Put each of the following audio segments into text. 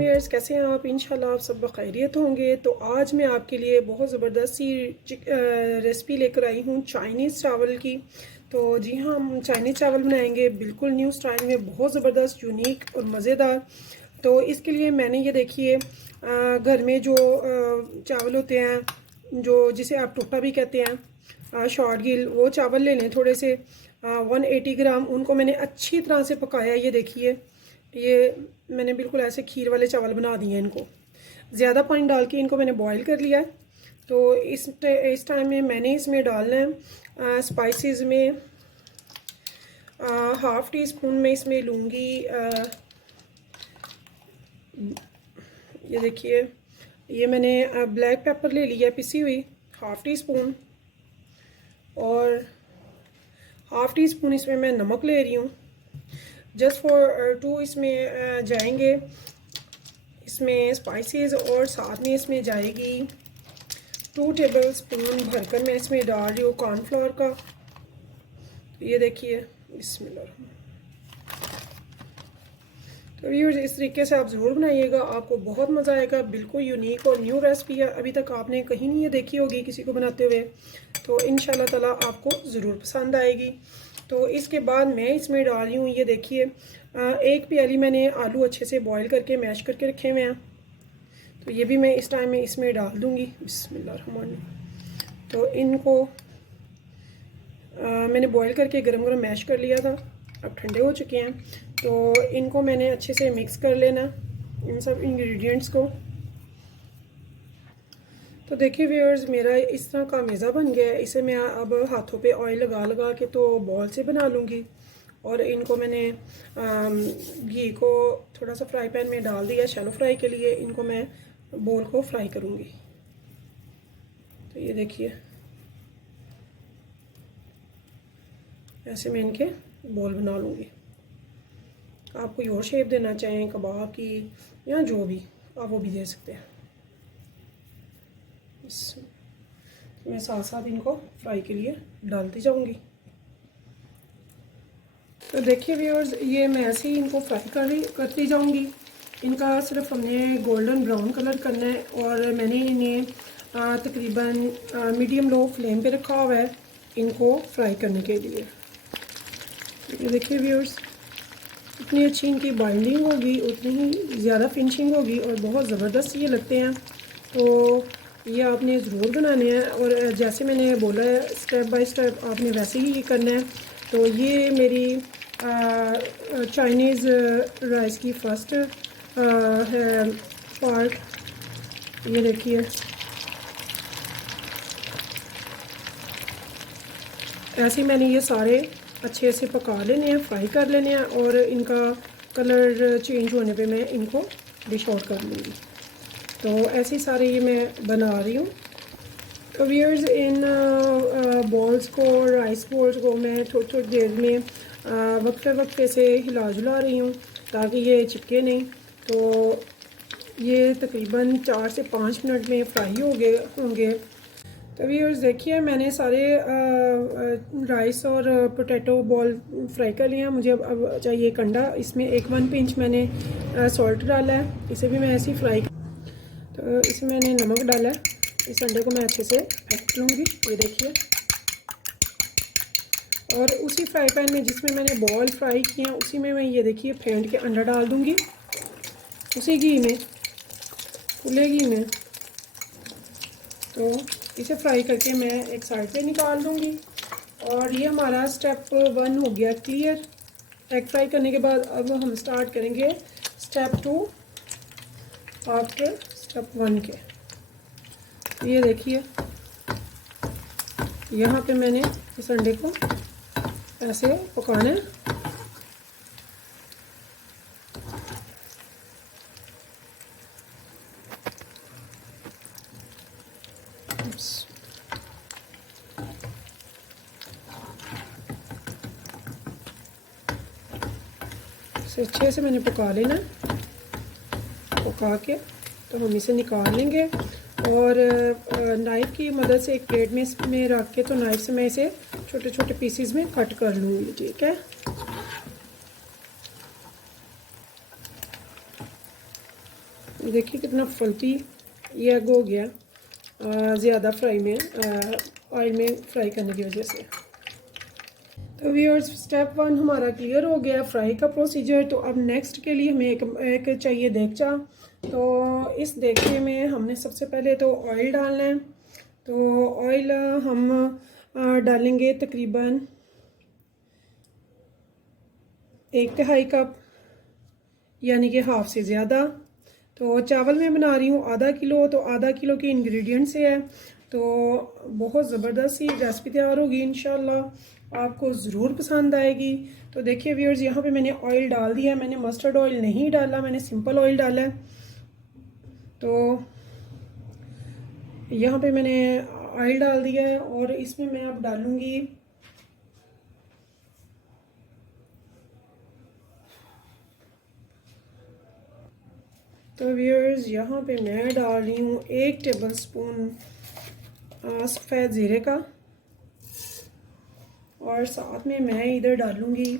Viewers, कैसे हैं आप? इंशाल्लाह आप सब खैरियत होंगे। तो आज मैं आपके लिए बहुत ज़बरदस्त सी रेसिपी लेकर आई हूँ चाइनीज़ चावल की। तो जी हाँ, हम चाइनीज़ चावल बनाएंगे बिल्कुल न्यू स्टाइल में, बहुत ज़बरदस्त, यूनिक और मज़ेदार। तो इसके लिए मैंने ये देखिए घर में जो चावल होते हैं, जो जिसे आप टोटा भी कहते हैं, शॉर्ट गिल, वो चावल ले लें थोड़े से 180 ग्राम। उनको मैंने अच्छी तरह से पकाया। ये देखिए, ये मैंने बिल्कुल ऐसे खीर वाले चावल बना दिए हैं। इनको ज़्यादा पानी डाल के इनको मैंने बॉईल कर लिया। तो इस टाइम में मैंने इसमें डालना है स्पाइसेस में हाफ़ टी स्पून में इसमें लूँगी, ये देखिए, ये मैंने ब्लैक पेपर ले लिया पिसी हुई, हाफ़ टी स्पून। और हाफ़ टी स्पून इसमें मैं नमक ले रही हूँ, जस्ट फॉर टू। इसमें जाएंगे इसमें स्पाइसेस, और साथ में इसमें जाएगी 2 टेबल स्पून भरकर मैं इसमें डाल रही हूँ कॉर्नफ्लोर का। ये देखिए, बिस्मिल्लाह। तो व्यूअर्स, इस तरीके से आप ज़रूर बनाइएगा, आपको बहुत मज़ा आएगा। बिल्कुल यूनिक और न्यू रेसिपी है, अभी तक आपने कहीं नहीं ये देखी होगी किसी को बनाते हुए। तो इंशाल्लाह ताला आपको ज़रूर पसंद आएगी। तो इसके बाद मैं इसमें डाल रही हूँ, ये देखिए, 1 प्याली मैंने आलू अच्छे से बॉईल करके मैश करके रखे हुए हैं। तो ये भी मैं इस टाइम में इसमें डाल दूँगी। बिस्मिल्लाहिर्रहमानिर्रहीम। तो इनको मैंने बॉईल करके गरम गरम मैश कर लिया था, अब ठंडे हो चुके हैं। तो इनको मैंने अच्छे से मिक्स कर लेना, इन सब इंग्रेडिएंट्स को। तो देखिए व्यूअर्स, मेरा इस तरह का मेज़ा बन गया है। इसे मैं अब हाथों पे ऑयल लगा लगा के तो बॉल से बना लूँगी। और इनको मैंने घी को थोड़ा सा फ्राई पैन में डाल दिया शैलो फ्राई के लिए। इनको मैं बॉल को फ्राई करूँगी। तो ये देखिए, ऐसे मैं इनके बॉल बना लूँगी। आप कोई और शेप देना चाहें, कबाब की या जो भी, आप वो भी दे सकते हैं। मैं साथ साथ इनको फ्राई के लिए डालती जाऊंगी। तो देखिए व्यूअर्स, ये मैं ऐसे ही इनको फ्राई करती जाऊंगी। इनका सिर्फ हमने गोल्डन ब्राउन कलर करना है। और मैंने इन्हें तकरीबन मीडियम लो फ्लेम पे रखा हुआ है इनको फ्राई करने के लिए। ये देखिए व्यूअर्स, इतनी अच्छी इनकी बाइंडिंग होगी, उतनी ही ज़्यादा फिनिशिंग होगी और बहुत ज़बरदस्त ये लगते हैं। तो ये आपने ज़रूर बनाने हैं, और जैसे मैंने बोला है स्टेप बाय स्टेप आपने वैसे ही ये करना है। तो ये मेरी चाइनीज़ राइस की फ़र्स्ट है पार्ट। ये देखिए, ऐसे मैंने ये सारे अच्छे से पका लेने हैं, फ्राई कर लेने हैं। और इनका कलर चेंज होने पे मैं इनको डिश आउट कर लूँगी। तो ऐसे सारे ये मैं बना रही हूँ। तो व्यूअर्स, इन बॉल्स को, राइस बॉल्स को मैं थोड़ी थोड़ी देर में वक्फे वक्फे से हिला जुला रही हूँ ताकि ये चिपके नहीं। तो ये तकरीबन 4 से 5 मिनट में फ्राई होंगे। तो व्यूअर्स देखिए, मैंने सारे राइस और पोटैटो बॉल फ्राई कर लिए हैं। मुझे अब चाहिए एक अंडा। इसमें 1 पिंच मैंने सॉल्ट डाला है, इसे भी मैं ऐसे ही फ्राई। तो इसमें मैंने नमक डाला है। इस अंडे को मैं अच्छे से फेंट लूँगी, ये देखिए। और उसी फ्राई पैन में जिसमें मैंने बॉल फ्राई किए हैं, उसी में मैं ये देखिए फेंट के अंडा डाल दूँगी, उसी घी में, खुले घी में। तो इसे फ्राई करके मैं एक साइड पे निकाल दूँगी। और ये हमारा स्टेप 1 हो गया क्लियर एग फ्राई करने के बाद। अब हम स्टार्ट करेंगे स्टेप 2 आफ्टर स्टेप 1 के। ये देखिए, यहाँ पे मैंने इस अंडे को ऐसे पकाना है। इसे अच्छे से मैंने पका लेना, पका के तो हम इसे निकाल लेंगे और नाइफ़ की मदद से एक प्लेट में इसमें रख के तो नाइफ़ से मैं इसे छोटे छोटे पीसीज में कट कर लूँगी। ठीक है, देखिए कितना फल्टी ये एग हो गया ज़्यादा फ्राई में ऑयल में फ्राई करने की वजह से। तो व्यूअर्स स्टेप 1 हमारा क्लियर हो गया फ्राई का प्रोसीजर। तो अब नेक्स्ट के लिए हमें एक चाहिए देगचा। तो इस देगचे में हमने सबसे पहले तो ऑयल डालना है। तो ऑयल हम डालेंगे तकरीबन 1/2 कप, यानी कि हाफ से ज़्यादा। तो चावल मैं बना रही हूँ आधा किलो, तो आधा किलो के इंग्रेडिएंट से है, तो बहुत ज़बरदस्त सी रेसिपी तैयार होगी इंशाल्लाह, आपको ज़रूर पसंद आएगी। तो देखिए व्यूअर्स, यहाँ पे मैंने ऑयल डाल दिया, मैंने मस्टर्ड ऑयल नहीं डाला, मैंने सिंपल ऑयल डाला है। तो यहाँ पे मैंने ऑयल डाल दिया है और इसमें मैं अब डालूँगी तो व्यूअर्स यहाँ पे मैं डाल रही हूँ 1 टेबल स्पून सफ़ेद ज़ीरे का, और साथ में मैं इधर डालूँगी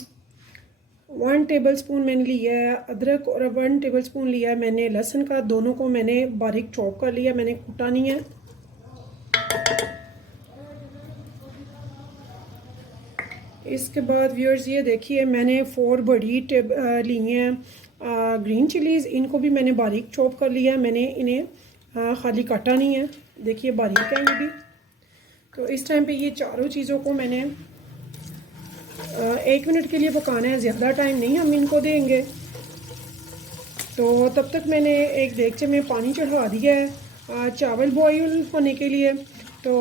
1 टेबल स्पून मैंने लिया है अदरक और 1 टेबल स्पून लिया है मैंने लहसुन का। दोनों को मैंने बारीक चॉप कर लिया, मैंने कूटा नहीं है। इसके बाद व्यूअर्स ये देखिए मैंने 4 बड़ी ली हैं ग्रीन चिलीज़, इनको भी मैंने बारीक चॉप कर लिया है, मैंने इन्हें खाली काटा नहीं है, देखिए बारीक है ये भी। तो इस टाइम पे ये चारों चीज़ों को मैंने 1 मिनट के लिए पकाना है, ज़्यादा टाइम नहीं हम इनको देंगे। तो तब तक मैंने एक देगचे में पानी चढ़ा दिया है चावल बॉईल होने के लिए। तो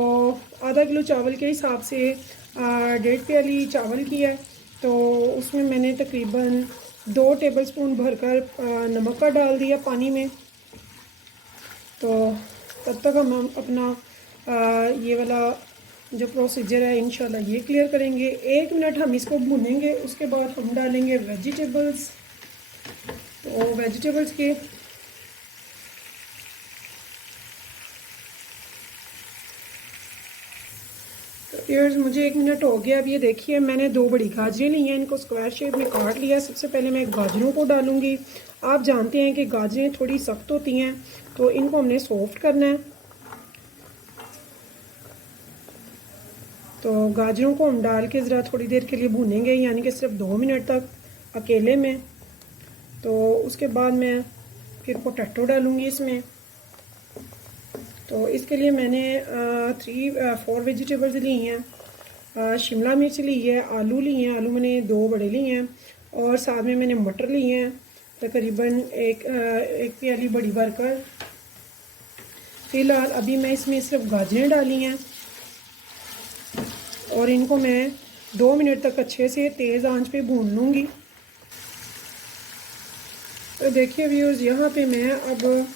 आधा किलो चावल के हिसाब से 1.5 प्याली चावल की है, तो उसमें मैंने तकरीबन 2 टेबल स्पून भरकर नमक का डाल दिया पानी में। तो तब तक हम अपना ये वाला जो प्रोसीजर है इंशाल्लाह ये क्लियर करेंगे। 1 मिनट हम इसको भूनेंगे, उसके बाद हम डालेंगे वेजिटेबल्स। तो वेजिटेबल्स के व्यूअर्स मुझे 1 मिनट हो गया। अब ये देखिए मैंने 2 बड़ी गाजरें ली हैं, इनको स्क्वायर शेप में काट लिया। सबसे पहले मैं गाजरों को डालूंगी। आप जानते हैं कि गाजरें थोड़ी सख्त होती हैं, तो इनको हमने सॉफ्ट करना है। तो गाजरों को हम डाल के ज़रा थोड़ी देर के लिए भूनेंगे, यानी कि सिर्फ 2 मिनट तक अकेले में। तो उसके बाद मैं फिर पोटैटो डालूँगी इसमें। तो इसके लिए मैंने 4 वेजिटेबल्स ली हैं, शिमला मिर्च ली है, आलू लिए हैं, आलू मैंने 2 बड़े लिए हैं, और साथ में मैंने मटर लिए हैं तकरीबन एक प्याली बड़ी भरकर। फ़िलहाल अभी मैं इसमें सिर्फ गाजरें डाली हैं और इनको मैं 2 मिनट तक अच्छे से तेज़ आंच पे भून लूँगी। तो देखिए व्यूअर्स यहाँ पे मैं अब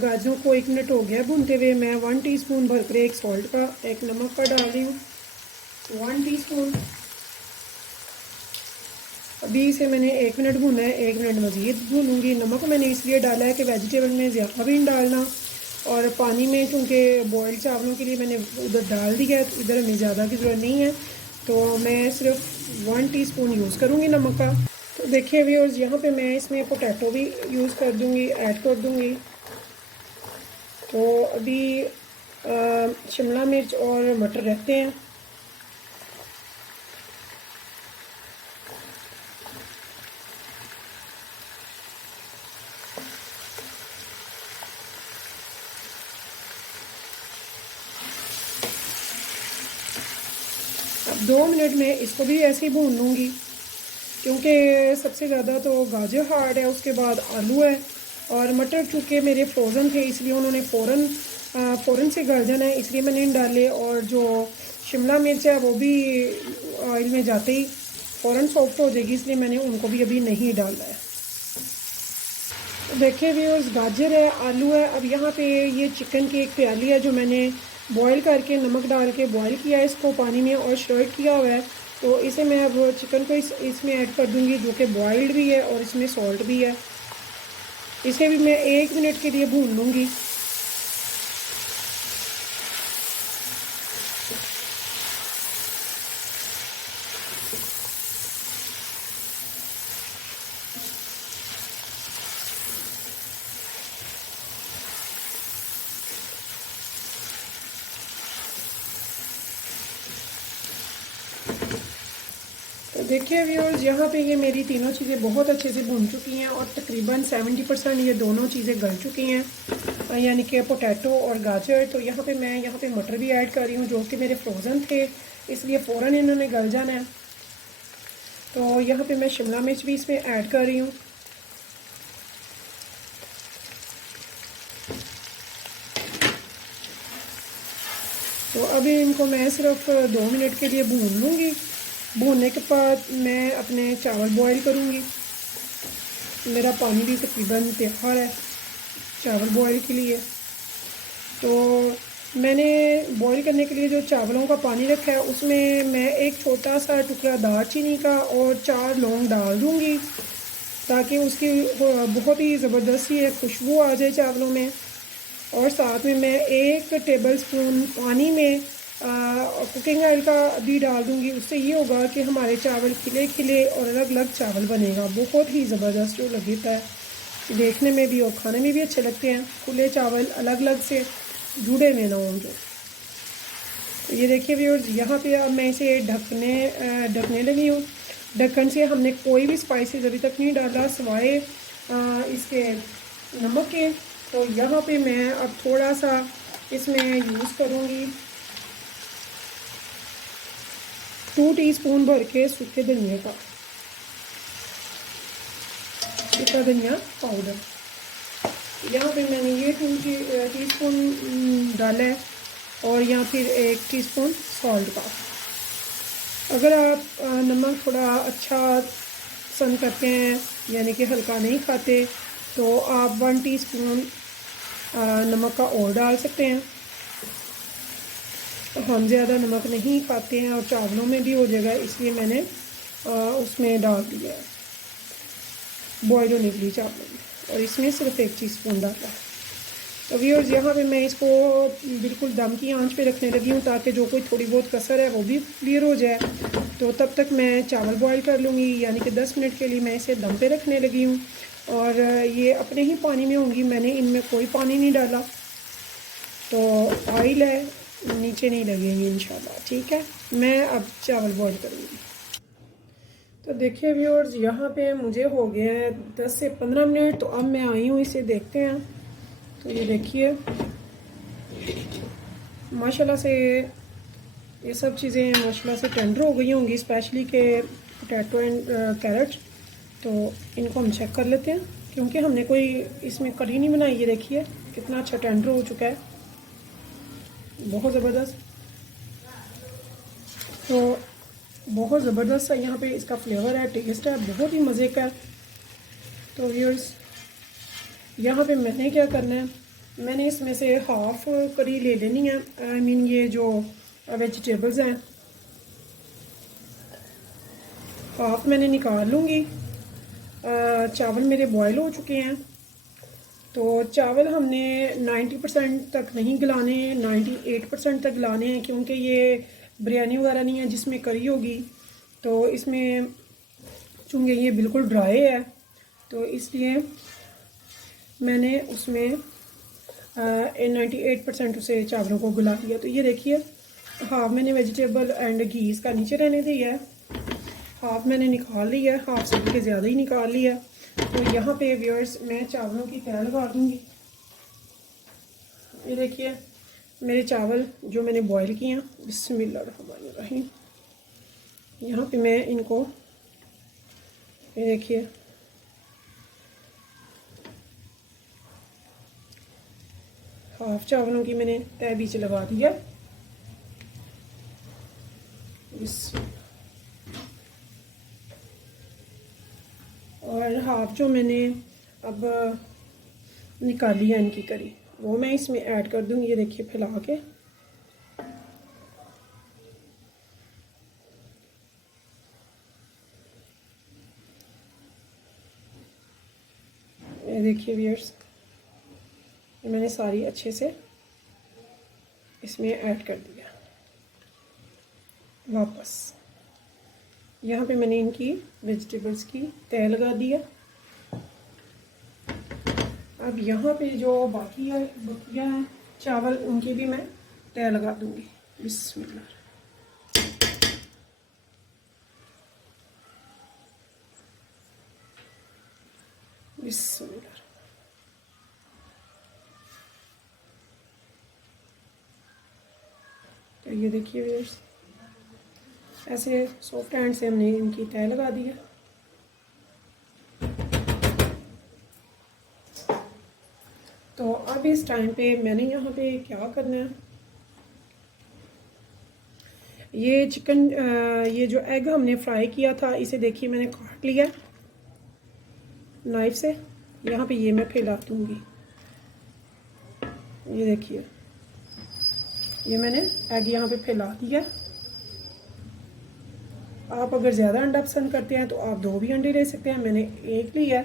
गाजरों को 1 मिनट हो गया भूनते हुए। मैं 1 टीस्पून भरकर एक सॉल्ट का, एक नमक का डाल रही हूँ 1 टीस्पून। अभी इसे मैंने 1 मिनट भूना है, 1 मिनट मज़ीद भूनूंगी। नमक मैंने इसलिए डाला है कि वेजिटेबल में ज़्यादा भी नहीं डालना, और पानी में क्योंकि बॉइल्ड चावलों के लिए मैंने उधर डाल दिया है, तो इधर हमें ज़्यादा की ज़रूरत नहीं है। तो मैं सिर्फ 1 टीस्पून यूज़ करूँगी नमक का। तो देखिए व्यूअर्स यहाँ पे मैं इसमें पोटैटो भी यूज़ कर दूँगी, ऐड कर दूँगी। तो अभी शिमला मिर्च और मटर रहते हैं। अब 2 मिनट में इसको भी ऐसे ही भून लूँगी, क्योंकि सबसे ज़्यादा तो गाजर हार्ड है, उसके बाद आलू है, और मटर चूँकि मेरे फ्रोज़न थे इसलिए उन्होंने फ़ौरन से गल जाना है, इसलिए मैंने नहीं डाले। और जो शिमला मिर्च है वो भी ऑयल में जाते ही फ़ौरन सॉफ्ट हो जाएगी, इसलिए मैंने उनको भी अभी नहीं डाला है। तो देखिए व्यूअर्स गाजर है, आलू है। अब यहाँ पे ये चिकन की एक प्याली है जो मैंने बॉईल करके नमक डाल के बॉईल किया है इसको पानी में और शर्ट किया हुआ है। तो इसे मैं अब चिकन को इसमें ऐड कर दूंगी, जो कि बॉइल्ड भी है और इसमें सॉल्ट भी है। इसे भी मैं 1 मिनट के लिए भून लूँगी। तो देखिए व्यूअर्स, यहाँ पे ये मेरी तीनों चीज़ें बहुत अच्छे से भून चुकी हैं और तकरीबन 70% ये दोनों चीज़ें गल चुकी हैं, यानी कि पोटैटो और गाजर। तो यहाँ पे मैं मटर भी ऐड कर रही हूँ, जो कि मेरे फ्रोज़न थे, इसलिए फ़ौरन इन्होंने गल जाना है। तो यहाँ पे मैं शिमला मिर्च भी इसमें ऐड कर रही हूँ। तो अभी इनको मैं सिर्फ 2 मिनट के लिए भून लूँगी। भूनने के बाद मैं अपने चावल बॉईल करूँगी। मेरा पानी भी तकरीबन तैयार है चावल बॉईल के लिए। तो मैंने बॉईल करने के लिए जो चावलों का पानी रखा है, उसमें मैं एक छोटा सा टुकड़ा दालचीनी का और 4 लौंग डाल दूँगी, ताकि उसकी बहुत ही ज़बरदस्त सी खुशबू आ जाए चावलों में। और साथ में मैं 1 टेबलस्पून पानी में कुकिंग ऑयल का भी डाल दूँगी। उससे ये होगा कि हमारे चावल खिले खिले और अलग अलग चावल बनेगा, बहुत ही ज़बरदस्त जो लगता है, देखने में भी और खाने में भी अच्छे लगते हैं। खुले चावल अलग अलग से जुड़े हुए ना होंगे। तो ये देखिए व्यूअर्स, यहाँ पे अब मैं इसे ढकने लगी हूँ। ढक्कन से हमने कोई भी स्पाइसेस अभी तक नहीं डाला सिवाय इसके नमक के। तो यहाँ पे मैं अब थोड़ा सा इसमें यूज़ करूँगी 2 टीस्पून भर के सूखे धनिया का, सूखा धनिया पाउडर। यहाँ पे मैंने ये 2 टीस्पून डाला है, और यहाँ फिर 1 टीस्पून सॉल्ट का। अगर आप नमक थोड़ा अच्छा पसंद करते हैं, यानी कि हल्का नहीं खाते, तो आप 1 टीस्पून नमक का और डाल सकते हैं। हम ज़्यादा नमक नहीं खाते हैं और चावलों में भी हो जाएगा, इसलिए मैंने उसमें डाल दिया है बॉयल होने के लिए चावलों में, और इसमें सिर्फ 1 टीस्पून डाला। तो व्यूअर्स, यहाँ पे मैं इसको बिल्कुल दम की आंच पे रखने लगी हूँ, ताकि जो कोई थोड़ी बहुत कसर है वो भी क्लियर हो जाए। तो तब तक मैं चावल बॉईल कर लूँगी, यानी कि 10 मिनट के लिए मैं इसे दम पे रखने लगी हूँ। और ये अपने ही पानी में होंगी, मैंने इनमें कोई पानी नहीं डाला। तो ऑयल है, नीचे नहीं लगेंगी इंशाल्लाह। ठीक है, मैं अब चावल बॉईल करूँगी। तो देखिए व्यूअर्स, यहाँ पे मुझे हो गया है 10 से 15 मिनट। तो अब मैं आई हूँ, इसे देखते हैं। तो ये देखिए माशाल्लाह से ये सब चीज़ें माशाल्लाह से टेंडर हो गई होंगी, स्पेशली के पोटैटो एंड कैरेट। तो इनको हम चेक कर लेते हैं, क्योंकि हमने कोई इसमें करी नहीं बनाई। ये देखिए कितना अच्छा टेंडर हो चुका है, बहुत ज़बरदस्त। तो बहुत ज़बरदस्त है यहाँ पे इसका फ्लेवर है, टेस्ट है, बहुत ही मज़े का है। तो व्यूअर्स, यहाँ पे मैंने क्या करना है, मैंने इसमें से हाफ़ करी ले लेनी है। आई मीन ये जो वेजिटेबल्स हैं, हाफ़ मैंने निकाल लूँगी। चावल मेरे बॉयल हो चुके हैं। तो चावल हमने 90% तक नहीं गलाने, 98% तक गलाने हैं, क्योंकि ये बिरयानी वगैरह नहीं है जिसमें करी होगी। तो इसमें चूँकि ये बिल्कुल ड्राई है, तो इसलिए मैंने उसमें 98% उसे चावलों को गला दिया। तो ये देखिए, हाफ मैंने वेजिटेबल एंड घी इसका नीचे रहने दिया है, हाफ मैंने निकाल लिया है, हाफ से के ज़्यादा ही निकाल लिया। तो यहाँ पे व्यूअर्स, मैं चावलों की तह लगा दूँगी। ये देखिए मेरे चावल जो मैंने बॉईल किए हैं, बिस्मिल्लाहिर्रहमानिर्रहीम। यहाँ पे मैं इनको, ये देखिए हाफ चावलों की मैंने तह बीच लगा दिया। और हाफ जो मैंने अब निकाली है इनकी करी, वो मैं इसमें ऐड कर दूँगी। ये देखिए फैला के, देखिए व्यूअर्स, ये मैंने सारी अच्छे से इसमें ऐड कर दिया। वापस यहाँ पे मैंने इनकी वेजिटेबल्स की तह लगा दिया। अब यहाँ पे जो बाकी है बकिया है चावल, उनकी भी मैं तह लगा दूँगी। बिस्मिल्लाह। बिस्मिल्लाह। तो ये देखिए व्यूअर्स, ऐसे सॉफ्ट हैंड से हमने इनकी तह लगा दी है। तो अब इस टाइम पे मैंने यहाँ पे क्या करना है, ये चिकन ये जो एग हमने फ्राई किया था, इसे देखिए मैंने काट लिया नाइफ से। यहाँ पे ये मैं फैला दूँगी। ये देखिए, ये मैंने एग यहाँ पे फैला दिया। आप अगर ज़्यादा अंडा पसंद करते हैं तो आप 2 भी अंडे ले सकते हैं, मैंने 1 लिया है।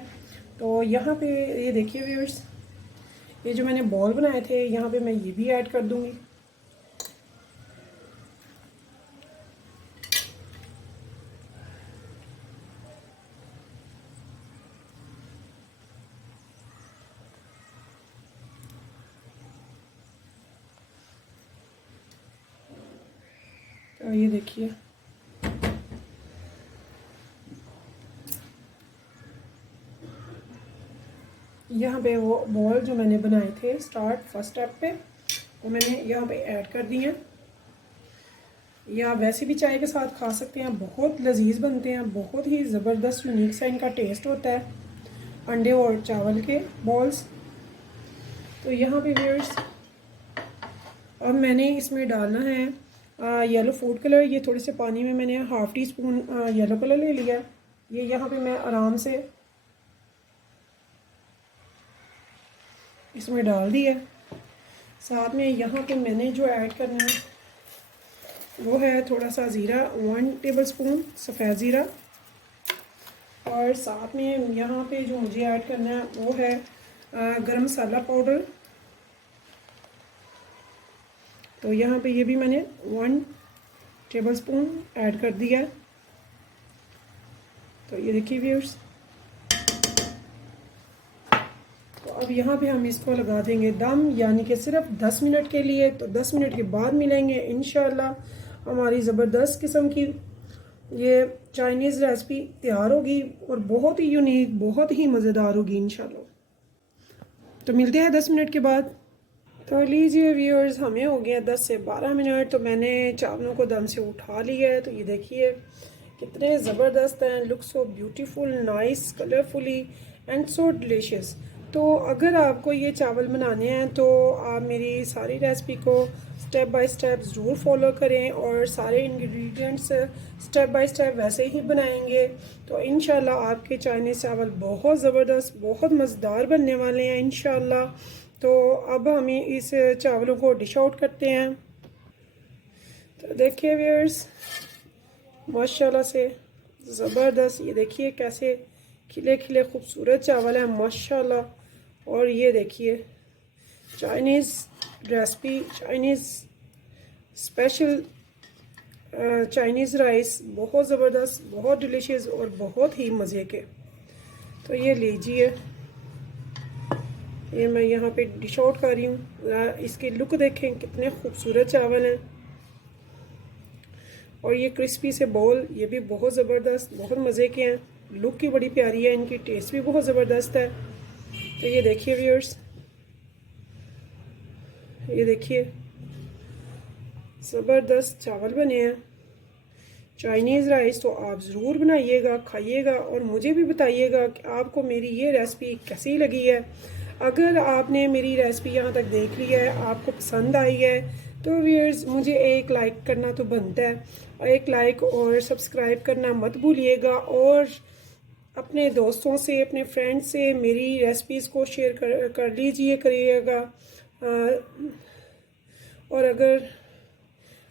तो यहाँ पे ये देखिए व्यूअर्स, ये जो मैंने बॉल बनाए थे यहाँ पे मैं ये भी ऐड कर दूँगी। तो ये देखिए, यहाँ पे वो बॉल जो मैंने बनाए थे फर्स्ट स्टेप पे, वो मैंने यहाँ पे ऐड कर दिए हैं। या वैसे भी चाय के साथ खा सकते हैं, बहुत लजीज बनते हैं, बहुत ही ज़बरदस्त यूनिक सा इनका टेस्ट होता है, अंडे और चावल के बॉल्स। तो यहाँ पे व्यूअर्स, अब मैंने इसमें डालना है येलो फूड कलर। ये थोड़े से पानी में मैंने ½ टी स्पून येलो कलर ले लिया है। ये यहाँ पे मैं आराम से इसमें डाल दिया। साथ में यहाँ पे मैंने जो ऐड करना है वो है थोड़ा सा ज़ीरा, 1 टेबलस्पून सफ़ेद ज़ीरा। और साथ में यहाँ पे जो मुझे ऐड करना है वो है गरम मसाला पाउडर। तो यहाँ पे ये भी मैंने 1 टेबलस्पून ऐड कर दिया। तो ये देखिए व्यूअर्स, तो अब यहाँ पे हम इसको लगा देंगे दम, यानी कि सिर्फ 10 मिनट के लिए। तो 10 मिनट के बाद मिलेंगे इंशाल्लाह। हमारी ज़बरदस्त किस्म की ये चाइनीज़ रेसिपी तैयार होगी और बहुत ही यूनिक, बहुत ही मज़ेदार होगी इंशाल्लाह। तो मिलते हैं 10 मिनट के बाद। तो लीजिए व्यूअर्स, हमें हो गया 10 से 12 मिनट। तो मैंने चावलों को दम से उठा लिया है। तो ये देखिए कितने ज़बरदस्त हैं, look so beautiful, nice, colourfully and so delicious. तो अगर आपको ये चावल बनाने हैं तो आप मेरी सारी रेसिपी को स्टेप बाय स्टेप ज़रूर फॉलो करें और सारे इंग्रेडिएंट्स स्टेप बाय स्टेप वैसे ही बनाएंगे। तो इंशाल्लाह आपके चाइनीज़ चावल बहुत ज़बरदस्त, बहुत मज़ेदार बनने वाले हैं इंशाल्लाह। तो अब हमें इस चावलों को डिश आउट करते हैं। तो देखिए व्यूअर्स, माशाल्लाह से ज़बरदस्त, ये देखिए कैसे खिले खिले खूबसूरत चावल हैं माशाल्लाह। और ये देखिए Chinese recipe, Chinese special Chinese rice, बहुत ज़बरदस्त, बहुत डिलीशियस और बहुत ही मज़े के। तो ये लीजिए, ये मैं यहाँ पे डिश आउट कर रही हूँ। इसकी लुक देखें, कितने खूबसूरत चावल हैं। और ये क्रिस्पी से बॉल, ये भी बहुत ज़बरदस्त, बहुत मज़े के हैं। लुक की बड़ी प्यारी है, इनकी टेस्ट भी बहुत ज़बरदस्त है। तो ये देखिए व्यूअर्स, ये देखिए ज़बरदस्त चावल बने हैं चाइनीज़ राइस। तो आप ज़रूर बनाइएगा, खाइएगा और मुझे भी बताइएगा कि आपको मेरी ये रेसिपी कैसी लगी है। अगर आपने मेरी रेसिपी यहाँ तक देख ली है, आपको पसंद आई है, तो व्यूअर्स मुझे एक लाइक करना तो बनता है, और एक लाइक और सब्सक्राइब करना मत भूलिएगा। और अपने दोस्तों से, अपने फ्रेंड्स से मेरी रेसिपीज़ को शेयर कर लीजिए करिएगा। और अगर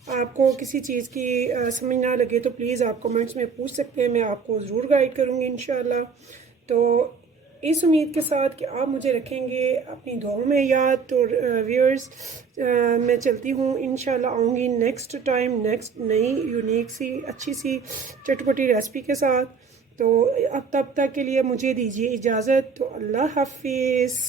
आपको किसी चीज़ की समझ ना लगे तो प्लीज़ आप कमेंट्स में पूछ सकते हैं, मैं आपको ज़रूर गाइड करूँगी इंशाल्लाह। तो इस उम्मीद के साथ कि आप मुझे रखेंगे अपनी दुआओं में याद। तो व्यूअर्स, मैं चलती हूँ, इंशाल्लाह आऊँगी नेक्स्ट टाइम नेक्स्ट नई यूनिक सी अच्छी सी चटपटी रेसिपी के साथ। तो अब तब तक के लिए मुझे दीजिए इजाज़त। तो अल्लाह हाफिज़।